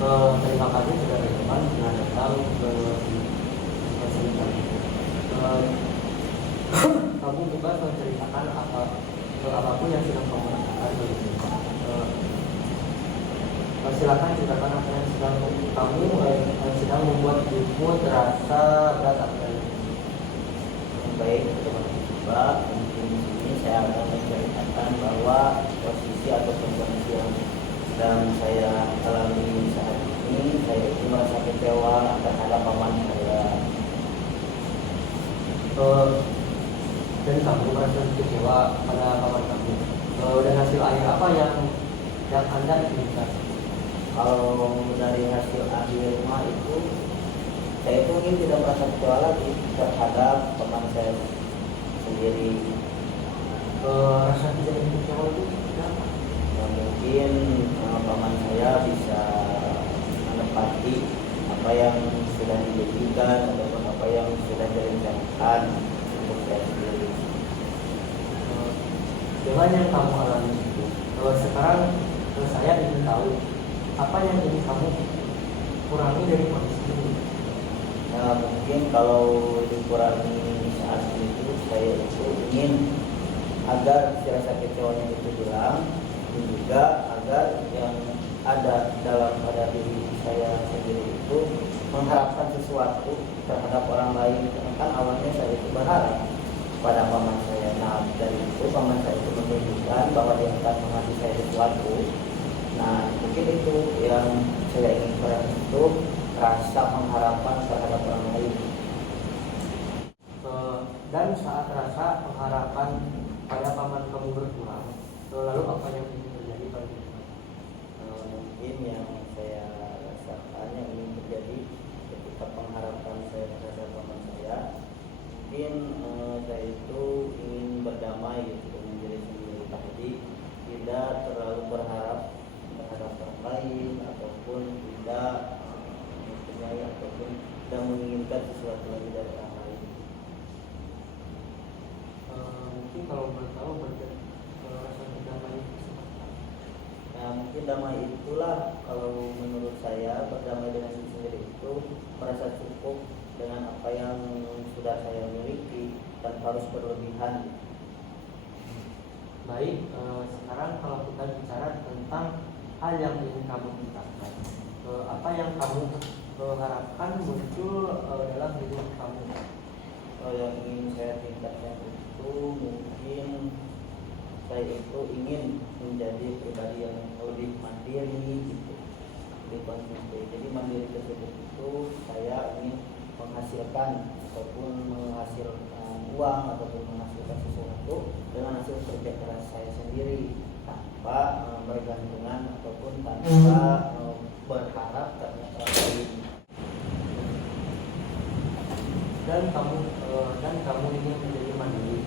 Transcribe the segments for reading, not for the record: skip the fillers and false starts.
Terima kasih sudah teman telah datang ke sini kami. Eh, Kamu juga menceritakan apapun yang sedang kamu rasakan begitu. Silakan ceritakan apa yang sedang kamu sedang membuat dirimu terasa berat atau baik teman-teman. Mungkin di sini saya akan menceritakan bahwa posisi atau kondisi yang sedang saya alami saat ini, saya itu merasa kecewa terhadap paman saya. Dan kamu merasa kecewa pada paman kamu. Dan hasil akhir apa yang Anda inginkan? Kalau dari hasil akhir mah itu, saya itu ingin tidak merasa kecewa lagi terhadap paman saya sendiri. Rasa tidak ingin kecewa itu kenapa? Mungkin paman saya bisa menepati apa yang sudah dijanjikan ataupun apa yang sudah direncanakan untuk saya sendiri. Dengan yang kamu alami itu, sekarang saya ingin tahu apa yang ingin kamu kurangi dari kondisi ini. Mungkin kalau dikurangi saat itu, saya itu ingin agar si rasa kecewanya itu hilang, dan juga agar yang ada pada diri saya sendiri itu mengharapkan sesuatu terhadap orang lain. Karena kan awalnya saya itu berharap pada paman saya. Nah, dari itu paman saya itu menunjukkan bahwa dia akan mengasih saya sesuatu. Nah, mungkin itu yang saya ingin kurangi, itu rasa pengharapan terhadap orang lain. Dan saat rasa pengharapan pada paman kamu berkurang, lalu apa yang ingin terjadi pada diri? Mungkin yang saya rasakan yang ingin terjadi ketika pengharapan saya terhadap paman saya, mungkin saya itu ingin berdamai gitu dengan diri sendiri tadi, tidak terlalu berharap terhadap orang lain ataupun tidak mempunyai ataupun tidak menginginkan sesuatu lagi dari orang lain. Mungkin kalau boleh tahu rasa berdamai itu seperti apa? Nah, mungkin damai itulah kalau menurut saya, berdamai dengan diri sendiri itu merasa cukup dengan apa yang sudah saya miliki tanpa harus berlebihan. Baik, sekarang kalau kita bicara tentang hal yang ingin kamu tingkatkan, apa yang kamu harapkan muncul dalam hidup kamu? Yang ingin saya tingkatkan itu mungkin saya itu ingin menjadi pribadi yang lebih mandiri gitu, lebih konsisten. Jadi mandiri tersebut itu saya ingin menghasilkan ataupun menghasilkan uang ataupun menghasilkan sesuatu dengan hasil kerja keras saya sendiri, tanpa bergantungan ataupun tanpa berharap terhadap orang lain. Dan kamu ingin menjadi mandiri,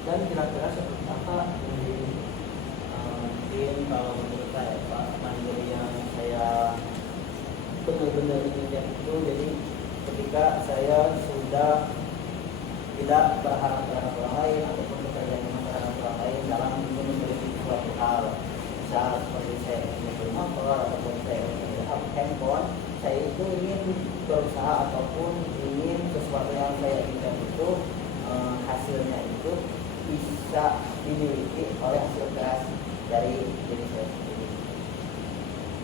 dan kira-kira seperti apa mandiri? Mungkin kalau menurut saya Pak, mandiri yang saya benar-benar inginkan itu, jadi ketika saya sudah tidak berharap terhadap orang lain ataupun bekerja dengan terhadap orang lain dalam memiliki suatu hal, misal seperti saya ingin membeli motor ataupun saya ingin membeli handphone, saya itu ingin berusaha ataupun ingin sesuatu yang saya inginkan itu hasilnya itu bisa dimiliki oleh hasil keras dari diri saya sendiri.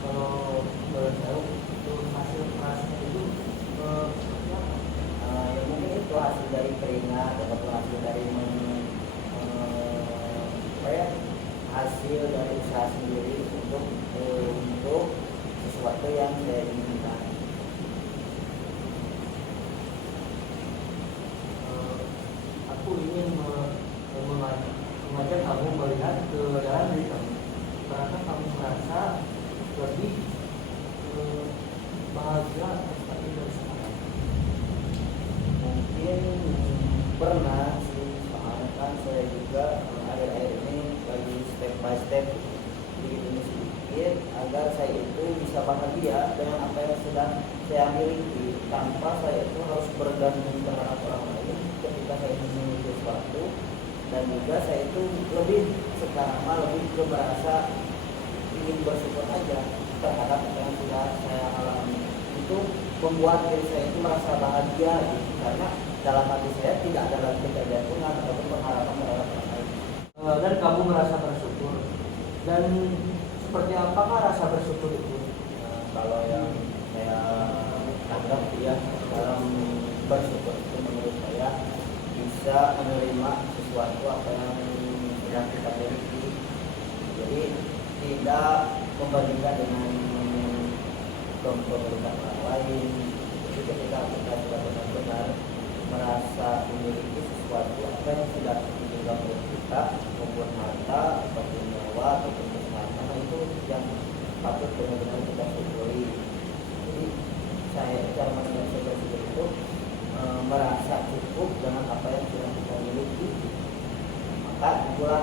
Kalau boleh tahu itu hasil kerasnya itu seperti apa? Ya mungkin itu hasil dari keringat ataupun hasil dari hasil dari usaha sendiri untuk sesuatu yang saya inginkan. Aku ingin mengajak kamu melihat ke dalam diri kamu. Apakah kamu merasa lebih bahagia seperti dari sekarang? Mungkin pernah sih, soalnya kan saya juga akhir-akhir ini lagi step by step begini sedikit agar saya itu bisa bahagia dengan apa yang sudah saya miliki, tanpa saya itu harus bergantung terhadap orang lain ketika saya memiliki sesuatu. Dan juga saya itu lebih sekarang lebih ke merasa ingin bersyukur aja terhadap apa yang sudah saya alami. Itu membuat diri saya itu merasa bahagia gitu, karena dalam hati saya tidak ada lagi ketergantungan ataupun pengharapan terhadap orang lain. Dan kamu merasa bersyukur. Dan seperti apakah rasa bersyukur itu? Kalau yang saya anggap ya dalam bersyukur itu menurut saya bisa menerima sesuatu apa yang sedang kita miliki. Jadi tidak membandingkan dengan kebutuhan orang lain. Jadi ketika kita sudah benar-benar merasa memiliki sesuatu apa yang sudah ditinggal oleh kita, maupun harta ataupun nyawa ataupun kesehatan, itu yang patut benar-benar kita syukuri. Jadi saya cara menilai saya bersyukur itu merasa cukup dengan apa yang sudah kita miliki, maka itulah